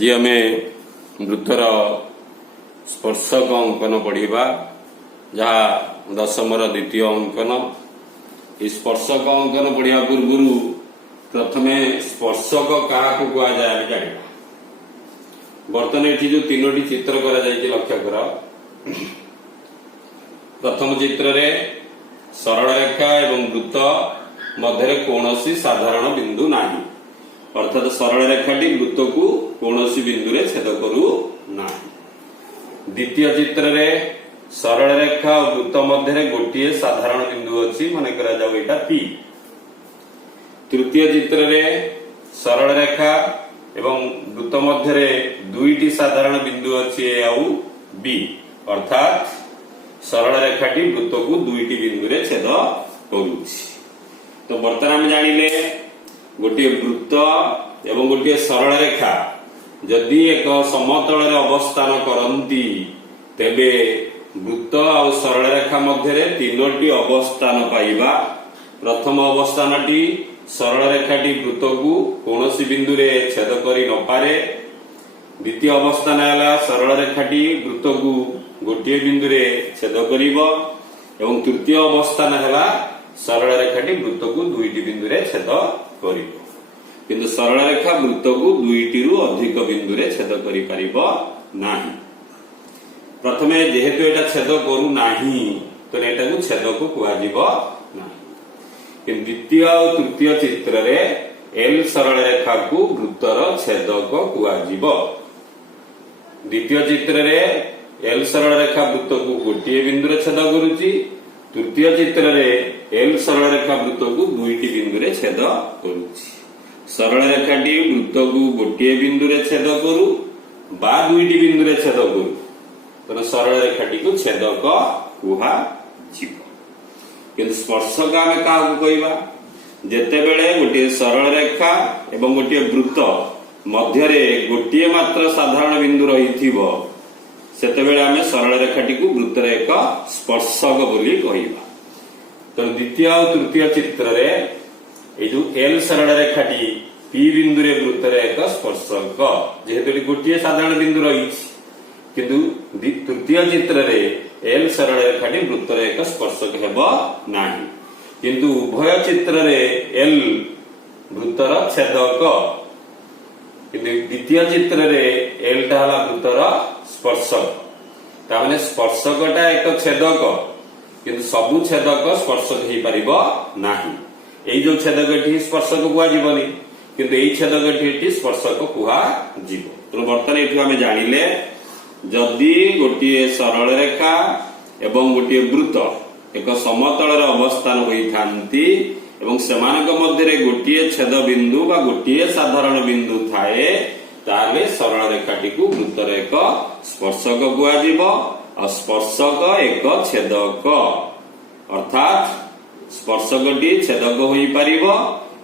आज आम वृत्तर स्पर्शक अंकन पढ़ा जहाँ दशमर द्वितीय अंकन। स्पर्शक अंकन पढ़ा पूर्व प्रथमे स्पर्शक क्या कहुए जाना। बर्तमान ये जो तीनोटी चित्र करा लक्ष्य कर। प्रथम चित्र रे सरल रेखा एवं वृत्त मध्य कौनसी साधारण बिंदु नहीं, अर्थात सरल रेखाटी वृत्त को कौनसी बिंदु रे छेद करू नहीं। द्वितीय चित्र रे सरल रेखा और वृत्त मध्य गोटे साधारण बिंदु अच्छी मन करा जाऊ एटा पी। तृतीय चित्र रे सरल रेखा एवं वृत्त मध्य दुईटी साधारण बिंदु अच्छी आउ बी, अर्थात सरल रेखाटी वृत्त को दुईटी बिंदु रे छेद करुछि। तो वर्तमान जानिले गोटे वृत्त एवं गोटे सरल रेखा जदि एक समतल अवस्थान करती तेबे वृत्त और सरल रेखा मध्य तीनोटी अवस्थान पाइबा। प्रथम अवस्थानटी सरल रेखाटी वृत्त को कौनसी बिंदु रे छेद करि न पारे। द्वितीय अवस्थान है सरल रेखाटी वृत्त को गोटे बिंदु रे छेद करिवो एवं तृतीय अवस्थान है सरल रेखाटी वृत्त को दुईटी बिंदु रे छेद करिवो। किंतु सरल रेखा वृत्त को दुईटी रु अधिक बिंदु रे छेद करि परिबो नाही। प्रथमे जेहेतु एटा छेद करू नाही तो एटा को छेद को कुआ जीवो नाही। किंतु द्वितीय और तृतीय चित्र रे एल सरल रेखा को वृत्तर छेदक कुआ जीवो। द्वितीय चित्र रे एल सरल रेखा वृत्त को गोटे बिंदु रे छेद करूची। तृतीय चित्र रे एल सरल रेखा वृत्त को दुईटी बिंदु रे छेद करूची। सरल रेखाटी वृत्त को गोटे बिंदु रे छेद करू बा दुईटी बिंदु रे छेद करू तो सरल रेखाटी को छेदक कुहा जीव। किंतु स्पर्शक आमे काहू कहबा जेतेबेले गोटे सरल रेखा एवं गोटे वृत्त मध्य रे गोटे मात्र साधारण बिंदु रहिथिबो सेतेबेले आमे सरल रेखाटी को वृत्त रे एक स्पर्शक बोली कहबा। तो द्वितीय और तृतीय चित्र रे ए जो एल सरल रेखाटी पी बिंदु रे वृत्त रे एक स्पर्शक जेहेतु गोटे साधारण बिंदु रही किंतु तृतीय चित्र रे एल सरल रेखाटी वृत्त रे एक स्पर्शक हेबो नाही। किंतु उभय चित्र रे एल वृत्तर छेदक किंतु द्वितीय चित्र रे एल टा हला वृत्तर स्पर्शक। तामाने स्पर्शकटा एक छेदक किंतु सबु छेदक स्पर्शक हेई परिबो नाही। एई जो छेदक एठी स्पर्शक कुआ जीवनी किंतु एई छेदक एठी स्पर्शक कुआ जीवो। तो वर्तमान एठी आमे जानिले जदि गोटे सरल रेखा एवं गोटे वृत्त एक समतल अवस्थान होइथांती एवं सेमानक मध्य गोटे छेद बिंदु बा गोटे साधारण बिंदु थाए ताले सरल रेखाटी को वृत्तर एक स्पर्शक कुआ जीवो और स्पर्शक एक छेदक, अर्थात स्पर्शकटी छेदक होई परिबो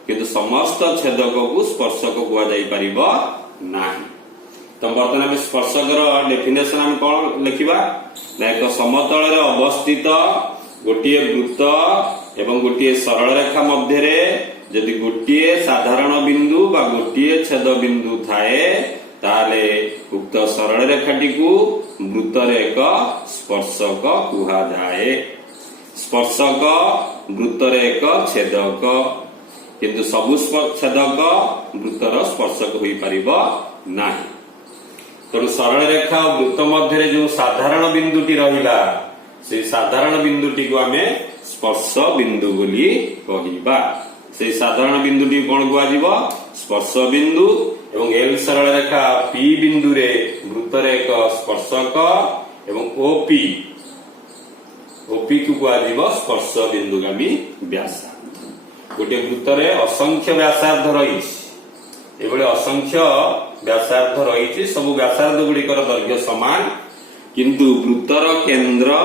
किंतु समस्त छेदक को स्पर्शक कुआ जाई परिबो नाही। तो वर्तमान में स्पर्शकर डेफिनेशन हम कौन लिखा ना एक समतल अवस्थित गोटे वृत्त एवं गोटे सरल रेखा मध्य यदि गोटे साधारण बिंदु बा गोटे छेद बिंदु थाए ताले उक्त सरल रेखाटी को वृत्तर एक स्पर्शक कुहा जाए। स्पर्शक वृत्तर एक छेदक किंतु सबु छेदक वृत्तर स्पर्शक होई परिबो नाही। तेणु सरल रेखा और वृत्त मध्य जो साधारण बिंदुटी रहिला से साधारण बिंदुटी को आमे स्पर्श बिंदु बोली कहिबा। से साधारण बिंदुटी कोन कुआ जीवो स्पर्श बिंदु एवं एल सरल रेखा पी बिंदु रे वृत्तर एक स्पर्शक एवं ओपी को कुआ जीवो स्पर्श बिंदुगामी व्यासार्ध। गोटे वृत्तर असंख्य व्यासार्ध रही एभली असंख्य व्यासार्ध रही सब व्यासार्ध गुड़िकर दैर्घ्य समान किंतु वृत्तर केंद्र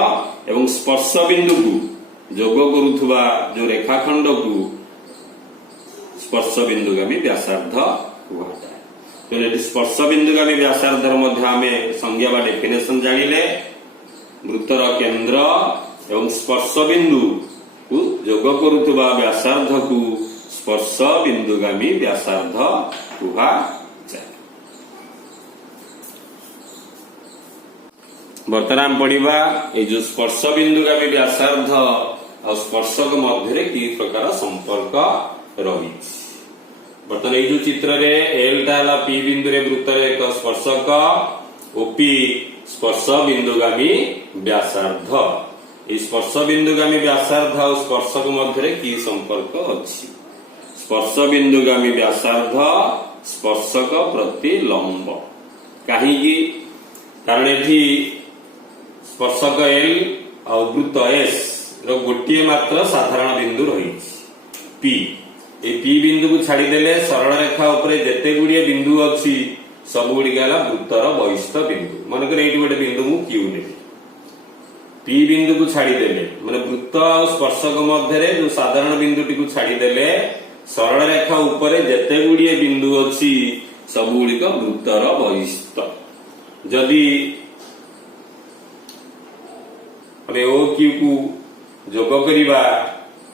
एवं स्पर्श बिंदु को जोग करुवा जो रेखाखंड को स्पर्श बिंदुगामी व्यासार्ध हुआ जाए। तो स्पर्श बिंदुगामी व्यासार्ध संज्ञा बा डेफिनेशन जानिले वृत्तर केंद्र एवं स्पर्श बिंदु को जोग करुवा व्यासार्ध को स्पर्श बिंदुगामी व्यासार्ध कुहा जाए। बर्तमान पढ़िबा ए जो स्पर्श बिंदुगामी व्यासार्ध और स्पर्शक मध्य कि प्रकार संपर्क रही। बर्तमान ये जो चित्र रे एल टा पी बिंदु रे वृत्त रे एक स्पर्शक ओपी स्पर्श बिंदुगामी व्यासार्ध। ये स्पर्श बिंदुगामी व्यासार्ध और स्पर्शक मध्य कि संपर्क अच्छी। स्पर्श बिंदुगामी व्यासार्ध स्पर्शक प्रति लंब कहीं कारण ये स्पर्शक एल और वृत्त एस गोटे मात्र साधारण बिंदु रही पी। ए पी बिंदु को छाड़देले सरल रेखा उपरे जेते गुड़िए बिंदु अच्छी सब गुड़िक वृत्तर बहिष्ठ बिंदु। मनकर ये गोटे बिंदु मु क्यू ने पी बिंदु को छाड़देले माने वृत्त और स्पर्शक मध्य जो साधारण बिंदु टी छाड़देले सरल रेखा उपरे जेते गुड़िए बिंदु अच्छी सब गुड़िक वृत्तर बहिष्ठ। जदि आमे ओ क्यू को जोग करिबा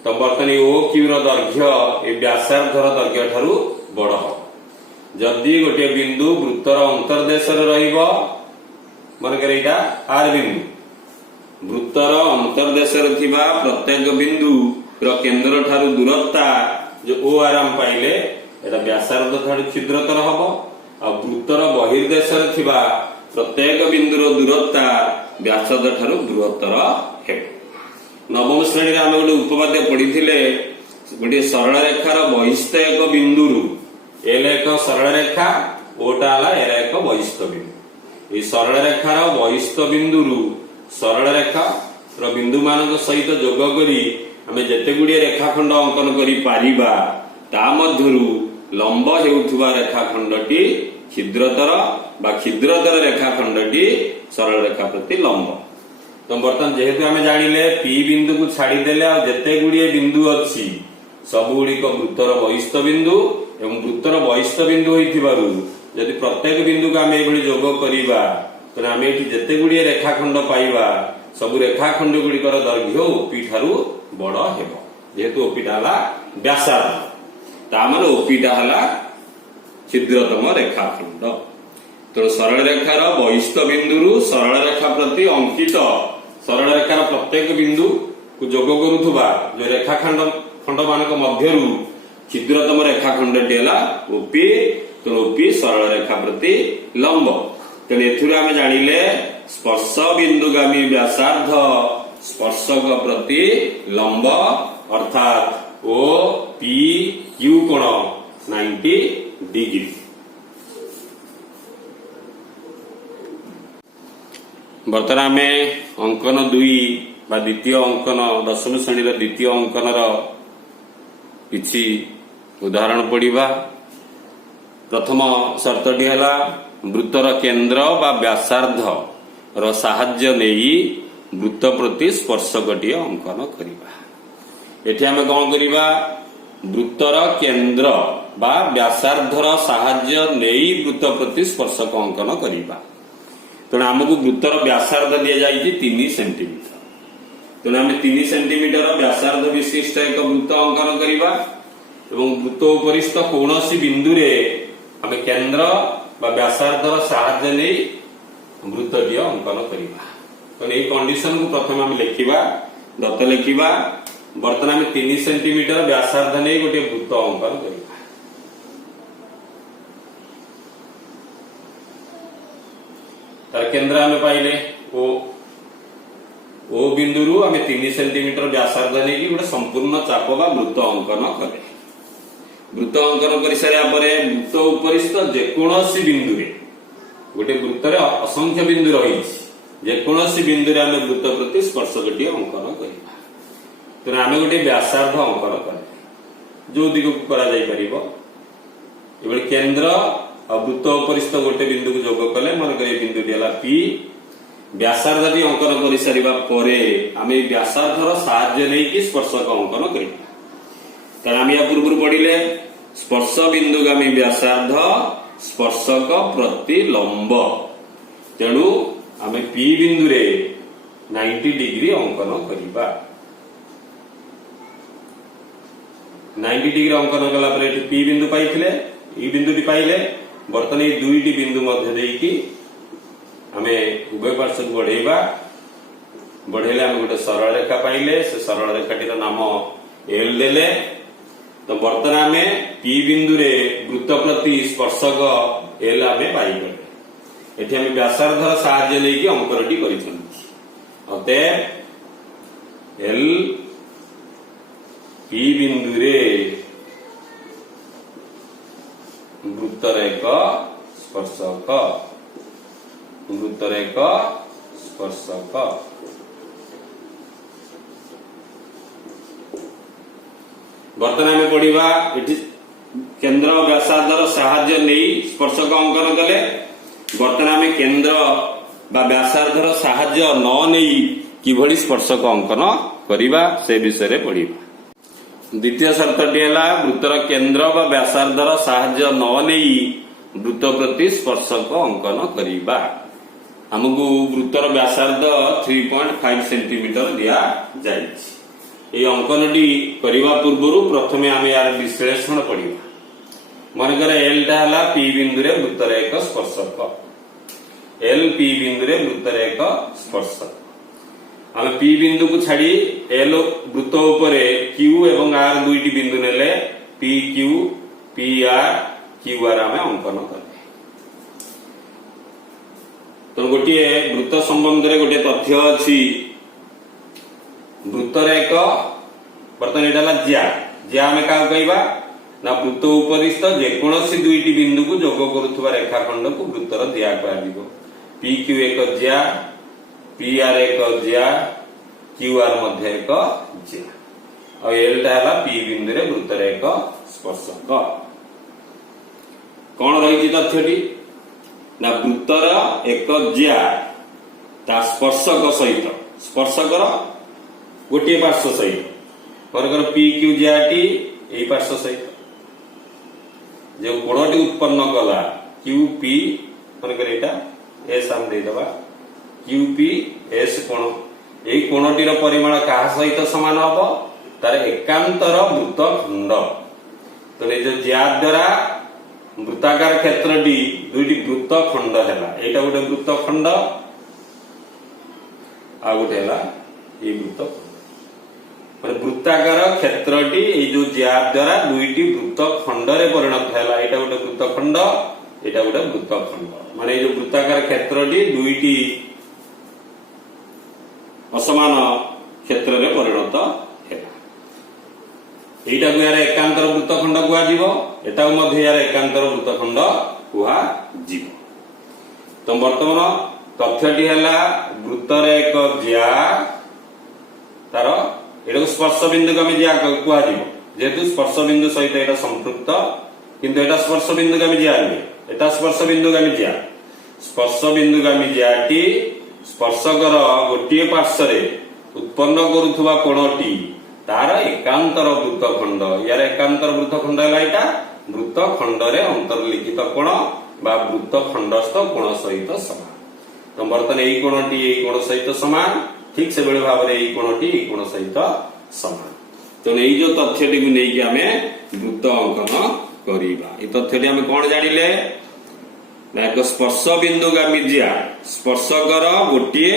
तो बर्तमान ओ क्यू दैर्घ्य ए व्यासार्धर दैर्घ्य ठारू बड़ हो। जदि गोटे बिंदु वृत्तर अंतर्देश मनकर यहाँ आर बिंदु वृत्तर अंतर्देश प्रत्येक बिंदु केंद्र ठारू दूरता जो ओ आराम पाइले एटा व्यासार्ध ठारू छिद्रतर हम और वृत्तर बहिर्देश प्रत्येक बिंदुर दूरता व्यासार्ध ठारू बृहत्तर है। नवम श्रेणी आम गोटे उपपाद्य पढ़ी गोटे सरल रेखार बहिष्ठ एक बिंदु एल एक सरल रेखा ओटा एल एक बहिष्ठ बिंदु। ये सरल रेखार बहिष्ठ बिंदु सरल रेखा बिंदु मान सहित जोग करी आमे जेते गुड़िए रेखाखंड अंकन करी पारिबा ता मध्यरु लंब हेउथुवा रेखाखंडटी छिद्रतर बा छिद्रतर रेखाखंडटी सरल रेखा प्रति लंब। तो बर्तमान जेहेतु आमे जानिले पी बिंदु को छाड़देले आ जेते गुड़िए बिंदु अच्छी सब गुड़िक वृत्तर बहिष्ठ बिंदु एवं वृत्तर बहिष्ठ बिंदु होइथिबारु यदि प्रत्येक बिंदु को आमे एभली जोग करिबा तो आमे एठी जेते गुड़िए रेखाखंड पाइबा सब रेखाखंड गुड़िकर दैर्घ्य ओपी ठारू बड़ हेबो। जेहेतु ओपीटा हला व्यासार्ध ता माने ओपीटा हला छिद्रतम रेखाखंड। तो सरल रेखार बहिष्ठ बिंदु सरल रेखा प्रति अंकित सरल रेखार प्रत्येक बिंदु को जोग करुवा जो रेखाखंड खंड मानक मध्यरु छिद्रतम रेखाखंडटी है ओपी। तो ओपी सरल रेखा प्रति लंब। तेणु एथुरु आमे जानिले स्पर्श बिंदुगामी व्यासार्ध स्पर्शक प्रति लंब अर्थात ओ पी क्यू कोण 90 डिग्री। बर्तमान आमे अंकन 2 बा द्वितीय अंकन दशम श्रेणी द्वितीय अंकन किछि उदाहरण पढ़िबा। प्रथम शर्तटी है वृत्तर केंद्र बा व्यासार्ध रो साहाय्य नेई वृत्त प्रति स्पर्शकटी अंकन करिबा। एठी आमे कोन करिबा वृत्तर केंद्र बा व्यासार्धर साहाय्य नेई वृत्त प्रति स्पर्शक अंकन करिबा। तेणु आमको वृत्तर व्यासार्ध दि जाइए 3 सेंटीमीटर। तेणु आम 3 सेंटीमीटर व्यासार्ध विशिष्ट एक वृत्त अंकन करवा एवं वृत्त उपरिस्थ कौन बिंदु रे आम केंद्र बा व्यासार्धर साहाय्य नहीं वृत्तटी अंकन करवा। तेणु ये कंडीशन को प्रथम आम लिखा दत्त लिखा। बर्तमान आम 3 सेंटीमीटर व्यासार्ध नहीं गोटे वृत्त अंकन करवा। तार केंद्र आम पाइले ओ बिंदु आम 3 सेंटीमीटर व्यासार्ध नहीं गोटे संपूर्ण चाप बा वृत्त अंकन कले। वृत्त अंकन कर सारा वृत्त उपरिस्थ जेकोसी बिंदु रे गोटे वृत्त असंख्य बिंदु रही जेकोसी बिंदु रे आम वृत्त प्रति स्पर्शकटी अंकन करवा। तेणु आम गोटे व्यासार्ध अंकन कले जो दिग को करा जाई परिबो एबे केंद्र और वृत्त उपरिस्थ गोटे बिंदु को जोग कले मनकर बिंदुटी है पी। व्यासार्धटी अंकन कर सारा आम व्यासार्धर साहाय्य नहीं स्पर्शक अंकन करवा। कारण आम या पूर्व पढ़िले स्पर्श बिंदुगामी व्यासार्ध स्पर्शक प्रति लंब। तेणु आम पी बिंदु रे 90 डिग्री अंकन करवा। 90 डिग्री अंकन कला पी बिंदु पाइले ये बिंदुटी पाइले बर्तमान ये 2टी बिंदु मध्य देकी आमे उभय पार्श्व को बढ़ेबा बढ़ेले आम गोटे सरल रेखा पाइले से सरल रेखाटीर नाम एल देले। तो बर्तमान आमे पी बिंदु रे वृत्त प्रति स्पर्शक एल आमे पाइले। एठी आमे व्यासार्धर साहाय्य लेकी अंकनटी करिसंती। अतः एल पी बिंदु रे वृत्तर एक स्पर्शक वृत्तर एक स्पर्शक। बर्तमान आमे पढ़िबा एठी केंद्र व्यासार्धर साहाय्य नै स्पर्शक अंकन कले। बर्तमान आमे केंद्र बा व्यासार्धर साहाय्य न नै किभଳି स्पर्शक अंकन करिबा से विषय रे पढ़िबा। द्वितीय शर्तटी है वृत्तर केंद्र बा व्यासार्धर साहाय्य न नै वृत्त प्रति स्पर्शक अंकन करिबा। हमकु वृत्तर व्यासार्ध 3.5 सेंटीमीटर दिया जाइछि। ये अंकनटी करने पूर्व प्रथमे आम यार विश्लेषण पढ़ा। मनकर एल टा हला पी बिंदु रे वृत्तर एक स्पर्शक। एल पी बिंदु रे वृत्तर एक स्पर्शक। आम पी बिंदु को छाड़ी एल वृत्त उपरे क्यू एवं आर दुईटी बिंदु नेले P Q P R Q R आम अंकन कले। तो गोटे वृत्त संबंध रे गोटे तथ्य अछि। वृत्तर एक बर्तमान एटा ज्या ज्या आम क्या कहवा ना वृत्त उपरिस्थ जेकोसी दुईटी बिंदु को जोग करुवा रेखाखंड को वृत्तर ज्या कह। पी क्यू एक ज्या पी आर एक ज्या क्यू आर मध्य एक ज्या और एल टा है पी बिंदु रे वृत्तर एक स्पर्शक। कौन रही तथ्यटी ना वृत्तर एक ज्या ता स्पर्शक सहित स्पर्शकर गोटे पार्श्व सहित कर पी क्यू ज्याटी ए पार्श्व सहित जो कोणटी उत्पन्न कला क्यू पी मनकर एटा एस आम देदबा क्यू पी एस कोण ए कोणटीर परिमाण का सहित समान हबो तार एकांतर वृत्त खंड। तो ये जो ज्या द्वारा वृत्ताकार क्षेत्रटी दुईटी वृत्त खंड हैला। एटा गोटे वृत्त खंड आ गोटे हैला ए वृत्त खंड। वृत्ताकार क्षेत्रटी जो ज्या द्वारा दुईटी वृत्त खंड रे परिणत हैला। एटा गोटे वृत्त खंड एटा गोटे वृत्त खंड माने जो वृत्ताकार क्षेत्रटी दुईटी असमान क्षेत्र रे परिणत हैला। एटा को यार एकांतर वृत्त खंड कुआ जीवो एटा मध्ये यार एकांतर वृत्त खंड कुआ जीवो। तो वर्तमान तथ्यटी हैला वृत्तर एक ज्या तार एटा स्पर्श बिंदु को ज्या कुआ जीवो जेहेतु स्पर्श बिंदु सहित एटा संपृक्त किंतु एटा स्पर्श बिंदु का ज्या नहीं एटा स्पर्श बिंदु का ज्या स्पर्श बिंदु का ज्याटी स्पर्शकर गोटे पार्श्व रे उत्पन्न करुवा कोणटी तार एकांतर वृत्त खंड यार एकांतर वृत्त खंड है एटा वृत्त खंड रे अंतर्लिखित कोण बा वृत्त खंडस्थ कोण सहित समान। तो बर्तमान यही कोणटी यही कोण सहित समान ठीक से बेले भाव यही कोणटी यही कोण सहित समान। तेणु यही जो तथ्यटी को लेकिन आम वृत्त अंकन करिबा। ये तथ्यटी आम कौन जानिले ना एक स्पर्श बिंदुगामी ज्या स्पर्शकर गोटे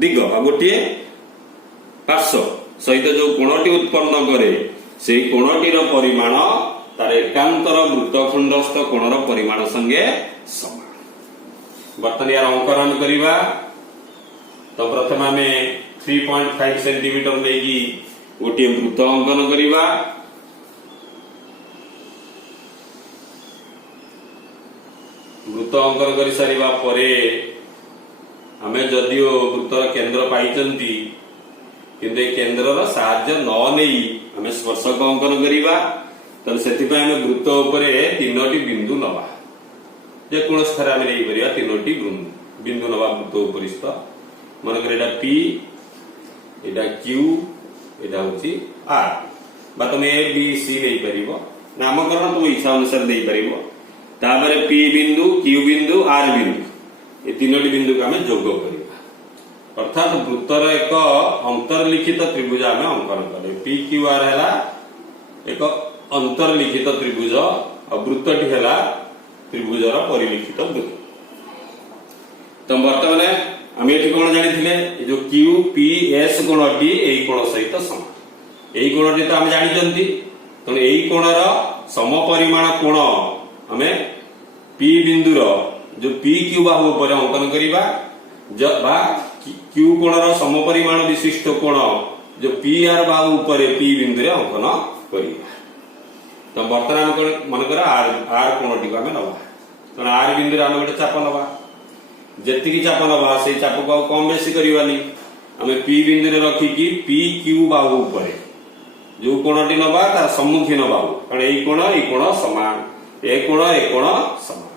दिग गोटे पार्श्व सहित जो कोणटी उत्पन्न करे से कोणटीर परिमाण तार एकांतर वृत्तखंडस्थ कोणर परिमाण संगे समान। बर्तमान यार अंकन करिबा। तो प्रथम आम 3.5 सेंटीमीटर लेकी गोटे वृत्त अंकन करिबा। वृत्त अंकन कर सारिबा परे आमे जदियो वृत्तर केंद्र पाइचंती किंतु केंद्रर साहाय्य न नेई आमे स्पर्शक अंकन करिबा। तो सेथिपा आमे वृत्त उपरे तीनोटी बिंदु नबा जे कोनस थरा आमे नेई परिया तीनोटी बिंदु नबा वृत्त उपरिस्थ मनकर एटा पी एटा क्यू एटा होची आर बा तुम ए बी सी नहीं परिबो नामकरण तुम इच्छा अनुसार दे परिबो। तापर पी बिंदु क्यू बिंदु आर बिंदु ये तीनोटी बिंदु को आमे जोग करिबा। अर्थात वृत्तर एक अंतर्लिखित त्रिभुज आमे अंकन करे। पी क्यू आर हैला एक अंतर्लिखित त्रिभुज और वृत्तटी हैला त्रिभुजर परिलिखित वृत्त। तो बर्तमान आम ये कौन जानी जो क्यू पी एस कोणटी यही कोण सहित समान यही कोणटी तो आम जानी तेणु यही कोणर समपरिमाण कोण आम पी बिंदुर जो पी क्यू बाहु पर अंकन करवा क्यू कोणर समपरिमाण विशिष्ट कोण जो पी आर बाहु पर पी बिंदु अंकन करवा। तो बर्तमान मनकर आर कोणटी को आम नवा तेणु आर बिंदु आम गोटे चाप नवा जी चाप नवा से चाप को कम बेसी करवानी आम पी बिंदु रखिकी पी क्यू बाहु पर जो कोणटी नवा तार सम्मुखीन बाहु कारण यही कोण समान ए कोण समान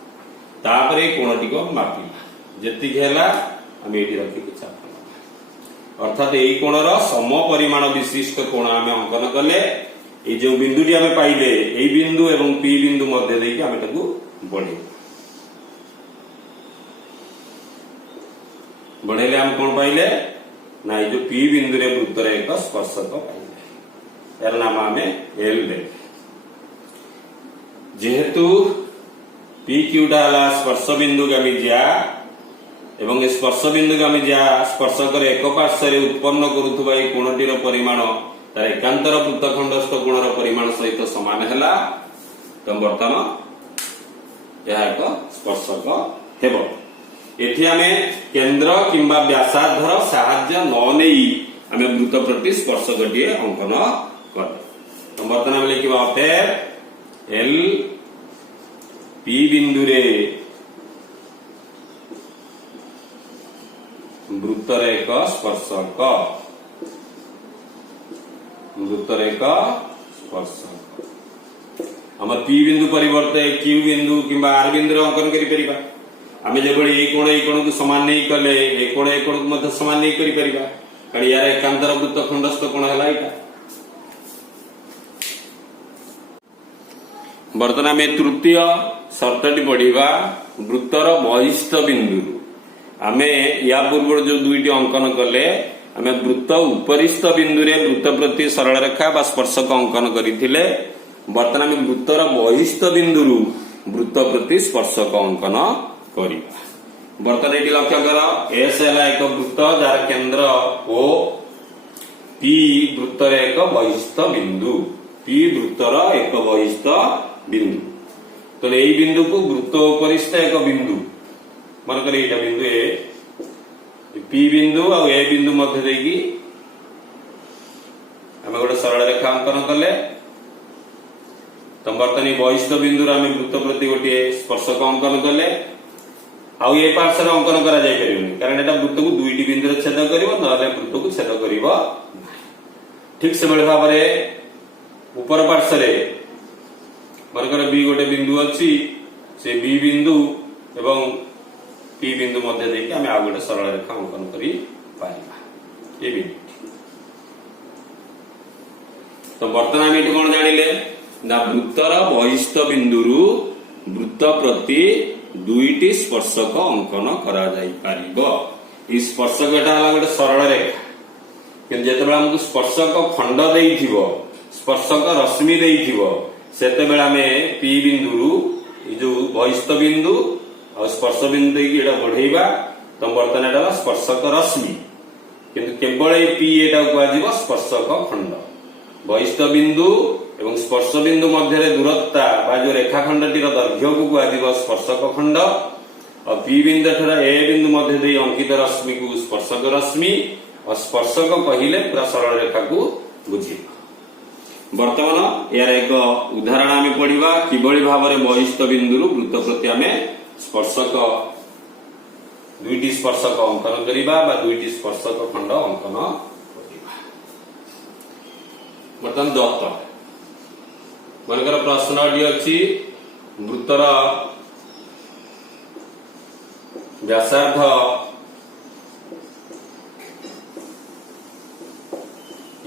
तापर ये कोणटी को मापिला जी आम ये रखिकी चाप नवा अर्थात यही कोणर सम परिमाण विशिष्ट कोण आम अंकन कले ये जो बिंदुटी आम पाइले यही बिंदु एवं पी बिंदु मध्य देकी आम ताकू बढ़ेले आम कौन पाइले ना जो पी बिंदु रे वृत्तर एक स्पर्शक पाइले यार नाम आम एल दे जेहेतु पी क्यूटा स्पर्श बिंदु गामी एवं स्पर्श बिंदु गामी स्पर्शक एक पार्श्व उत्पन्न करुवा कोणटीर परिमाण तार एकांतर वृत्तखंडस्थ गुणर परिमाण सहित समान है तो बर्तमान यह एक स्पर्शक हेब एठी आमे केंद्र किंबा व्यासार्धर साहाय्य न नेई आमे वृत्त प्रति स्पर्शकटिए अंकन कर तो बर्तमान आमे लिखिबा अतएव एल पी बिंदु रे वृत्तर एक स्पर्शक वृत्तर एक स्पर्शक आम पी बिंदु परिवर्ते क्यू बिंदु किंबा आर बिंदु अंकन करि आम जो कोण को समान नहीं कले ये कोण को समान नहीं करि कारण यार एकांतर वृत्त खंडस्थ कोण है यहाँ बर्तमान आम तृतीय शर्तटी पढ़ा वृत्तर बहिष्ठ बिंदु आम या पूर्व जो दुईटी अंकन कले आम वृत्त उपरिस्थ बिंदु रे वृत्त प्रति सरल रेखा बा स्पर्शक अंकन करथिले बर्तमान आम वृत्तर बहिष्ठ बिंदु वृत्त प्रति स्पर्शक अंकन करिबा बर्तमान एटी लक्ष्य कर एस है एक वृत्त जार केंद्र ओ पी वृत्तर एक बहिष्ठ बिंदु पी वृत्तर एक बहिष्ठ बिंदु तो यही बिंदु को वृत्त उपरिस्थ एक बिंदु मनकर एटा बिंदु ए पी बिंदु और ए बिंदु मध्य देगी आम गोटे सरल रेखा अंकन कले तो बर्तमान बहिष्ठ बिंदु आम वृत्त प्रति गोटे स्पर्शक अंकन कले आउ ये पार्श्व अंकन करा जाय परिबनी कारण एटा वृत्त को दुईटी बिंदु रे छेद करिवो नले वृत्त को छेद करिवो ठीक से बळे भाबरे ऊपर पार्श्व रे मनकर बी गोटे बिंदु अछि से बी बिंदु एवं पी बिंदु मध्य देके आम आ गोटे सरल रेखा अंकन करी पाइबा ए बिंदु तो वर्तमान एटी कोन जानिले ना वृत्तर बहिष्ठ बिंदुरु वृत्त प्रति दुईटी स्पर्शक अंकन करा जाई पारिबो ई स्पर्शक एटा हला गोटे सरल रेखा कि जेतेबेला हमकु स्पर्शक खंड देइथिबो स्पर्शक रश्मि देइथिबो सेतेबेला हमें पी बिंदुरु ई जो बहिष्ठ बिंदु और स्पर्श बिंदु देकी एटा बढ़ेबा तो बर्तमान एटा स्पर्शक रश्मि किंतु केवल ए पी एटा कुआजिबो स्पर्शक खंड बहिष्ठ बिंदु एवं स्पर्श बिंदु मध्य दूरता बा जो रेखाखंडटीर दैर्घ्य को कुआजिबो स्पर्शक खंड और पी बिंदु ठरा ए बिंदु मध्य दे अंकित रश्मि को स्पर्शक रश्मि और स्पर्शक कहिले पूरा सरल रेखा को बुझी वर्तमान यार एक उदाहरण आम पढ़ा किभली भाव में बहिष्ठ बिंदु वृत्त प्रति आम स्पर्शक दुईटी स्पर्शक अंकन करवा दुईटी स्पर्शक खंड अंकन करवा। बर्तमान दत्त मनकर प्रश्नटी अच्छी वृत्तर व्यासार्ध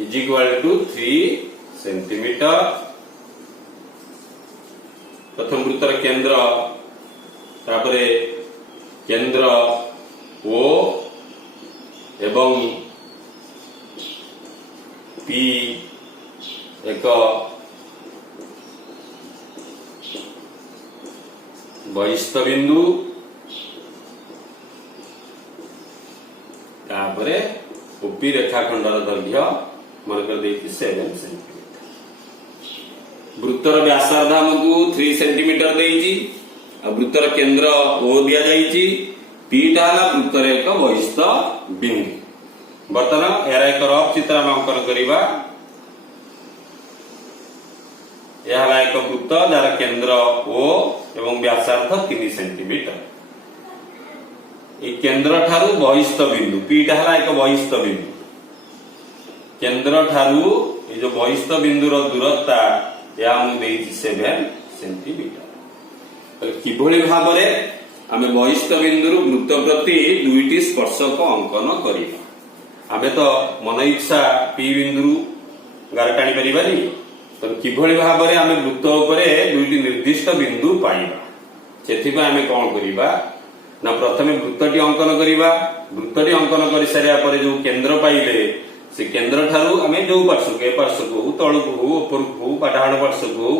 इज इक्वल टू 3 सेंटीमीटर प्रथम वृत्तर केंद्र तापरे केंद्र ओ एवं पी एक बहिष्ठ बिंदु परे ओपी रेखाखंडर दैर्घ्य मनकर देइछि 7 सेंटीमीटर। वृत्तर व्यासार्ध हमकु 3 सेंटीमीटर देइछि आ वृत्तर केंद्र ओ दिया जाइछि। पी टा हला वृत्तर एक बहिस्थ बिंदु। वर्तमान एरा एक रफ चित्र हम अंकन करिबा। यह हला एक वृत्त जार केंद्र ओ एवं व्यासार्ध 3 सेंटीमीटर। केंद्र ठारू बहिस्थ बिंदु पीटा हला एक बहिस्थ बिंदु। केंद्र ठारू ये जो बहिस्थ बिंदुर दूरता या हम देइछि 7 सेंटीमीटर। किभଳି भाबरे आमे बहिस्थ बिंदुरु वृत्त प्रति दुईटी स्पर्शक अंकन करिबा। आमे तो मन इच्छा पी बिंदुरु गार टाणी परिबानी, तो किभଳି भाबरे आमे वृत्त उपरे दुईटी निर्दिष्ट बिंदु पाइबा। सेथि पय आमे कोन करिबा ना प्रथमे वृत्तटी अंकन करिबा। वृत्तटी अंकन करि सारिया परे जो केंद्र पाइले से केंद्र ठारू आमे जो पार्श्वक ए पार्श्वक तळक हो ऊपर हो डाहाण पार्श्वक हो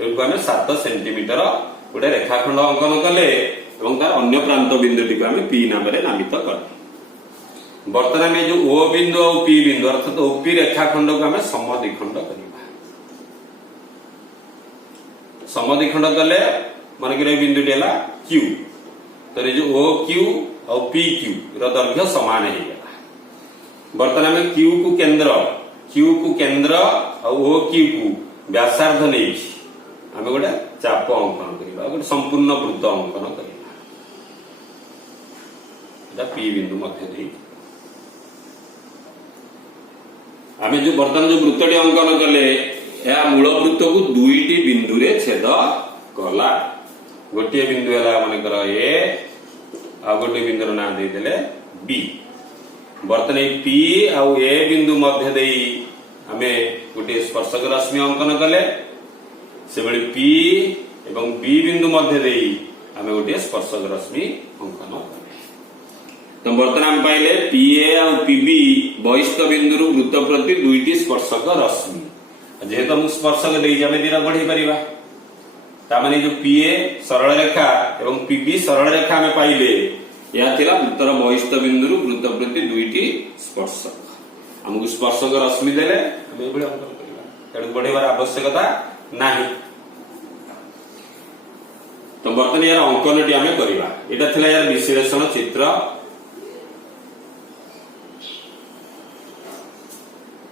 एगु आमे 7 सेंटीमीटर गोटे रेखाखंड अंकन कले एवं तार अन्य प्रांत बिंदुटी को आमे पी नाम रे नामित करते। वर्तमान में जो ओ बिंदु और पी बिंदु अर्थात ओपी रेखाखंड को आमे समद्विखंड करिबा। समद्विखंड कले मन के बिंदुटी हला क्यू। तो ये जो ओ क्यू और पी क्यू रो दैर्घ्य समान है। वर्तमान में क्यू को केंद्र और ओ क्यू को व्यासार्ध नहीं आम गोटे चाप अंकन करवा गोटे संपूर्ण वृत्त अंकन करवा पी बिंदु मध्य आम जो वर्तमान जो वृत्तटी अंकन कले या मूल वृत्त को दुईटी बिंदु रे छेद कला। गोटे बिंदु है मनकर ए आ गोटे बिंदुर ना देदेले बी। वर्तमान पी आउ ए बिंदु मध्य देई आमे गोटे स्पर्शक रश्मि अंकन कले से बळे पी एवं बी बिंदु मध्य देई आमे गोटे स्पर्शक रश्मि अंकन कले। तो वर्तमान हम पाइले पी ए आउ पी बी बहिस्थ बिंदुरु वृत्त प्रति दुईटी स्पर्शक रश्मि। जेहेतु हम स्पर्शक देई आमे दिरा बढ़ी परिबा तामाने जो पीए सरल रेखा एवं पीबी सरल रेखा में पाइले या थिला वृत्तर बहिस्थ बिंदुरु वृत्त प्रति दुईटी स्पर्शक। हमकु स्पर्शक रश्मि देले हम एबळे अंकन करिबा तेणु बढ़ेबार आवश्यकता नाही। तो वर्तमान यार अंकनटी आमे करिबा। एटा थिला यार विश्लेषण चित्र।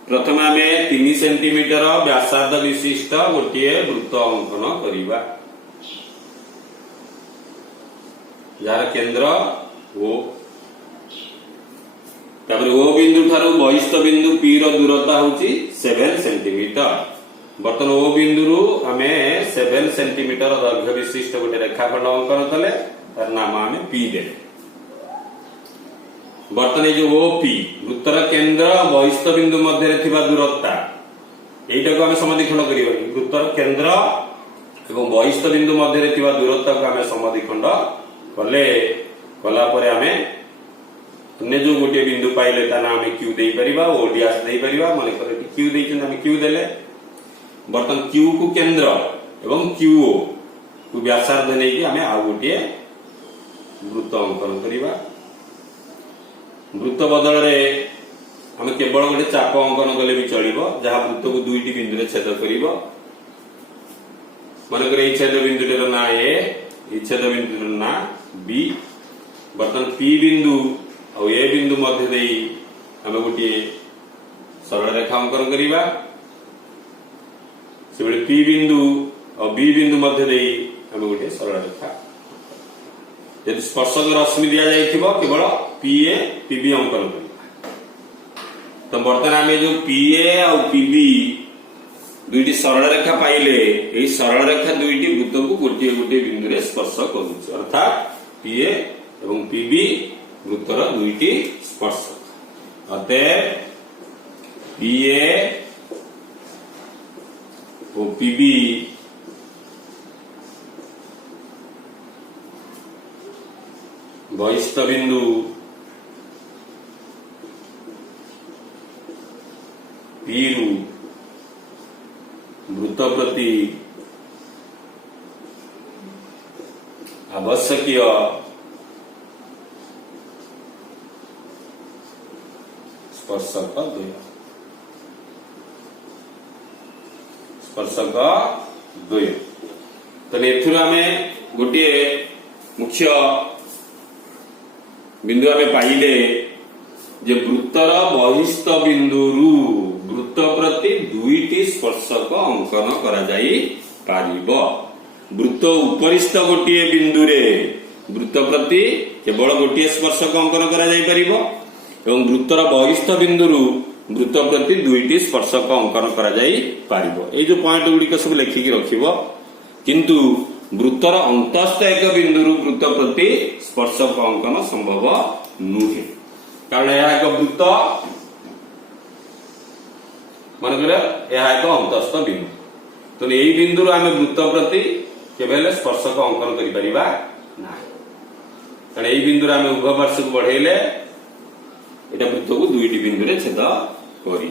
प्रथम आमे 3 सेंटीमीटर व्यासार्ध विशिष्ट गोटे वृत्त अंकन करिबा जार केंद्र ओ। तापर ओ बिंदु ठारू बहिस्थ बिंदु पी रो दूरता होची 7 सेंटीमीटर। वर्तमान ओ बिंदुरु आमे 7 सेंटीमीटर दैर्घ्य विशिष्ट गोटे रेखाखंड अंकन कले तार नाम आमे पी देले। वर्तमान जो ओपी वृत्तर केंद्र बहिस्थ बिंदु मध्य थिबा दूरता एटा को आमे समद्विखंड करिबानी। वृत्तर केंद्र एवं बहिस्थ बिंदु मध्य थिबा दूरता को आमे समद्विखंड कले कला परे आमे अन्य जो गोटे बिंदु पाइले ता नाम आमे क्यू देई परिबा ओ डीएस देई परिबा। माने करे क्यू देइछन आमे क्यू देले। वर्तमान क्यू को केंद्र एवं क्यूओ को व्यासार्ध नै कि आमे आ गोटे वृत्त अंकन करिबा। वृत्त बदल रे हम केवल गोटे चाप अंकन कले भी चलिबो जहा वृत्त को दुईटी बिंदु रे छेद करिवो। मन करे छेद बिंदुटर ना ए छेद बिंदुटर ना बी। वर्तमान पी बिंदु और ए बिंदु मध्य देई हम गोटे सरल रेखा अंकन करिबा। से बळे पी बिंदु और बी बिंदु मध्य देई हम गोटे सरल रेखा। यदि स्पर्शक रश्मि दिया जाइथिबो केवल पीए पीबी अंकन करिबा। तो वर्तमान आमे जो पीए और पीबी दुईटी सरल रेखा पाइले एई सरल रेखा दुईटी वृत्त को गोटे गोटे बिंदु रे स्पर्श करूछ अर्थात पीए एवं पीबी वृत्तर दुईटी स्पर्शक। अतएव पीए और पीबी बहिस्थ बिंदु पीरु वृत्त प्रति आवश्यक स्पर्शक द्वय। स्पर्शक द्वय तो एथुर आमे गोटे मुख्य बिंदु आमे पाइले जे वृत्तर बहिस्थ बिंदुरु वृत्त प्रति दुईटी स्पर्शक अंकन करा जाई पारिबो। वृत्त उपरिस्थ गोटे बिंदु रे वृत्त प्रति केवल गोटे स्पर्शक अंकन करा जाई पारिबो एवं वृत्तर बहिस्थ बिंदुरु वृत्त प्रति दुईटी स्पर्शक अंकन करा जाई पारिबो। ए जो पॉइंट गुडी सब लेखिकी रखिबो किंतु वृत्तर अंतस्थ एक बिंदुरु वृत्त प्रति स्पर्शक अंकन संभव नुहे कारण यह एक वृत्त मनकर यह एक अंतस्थ बिंदु तो यही बिंदु आम वृत्त प्रति केवल स्पर्शक अंकन करें कारण यही बिंदु आम उभय पार्श्व को बढ़ेले वृत्त को दुईटी बिंदु छेद कर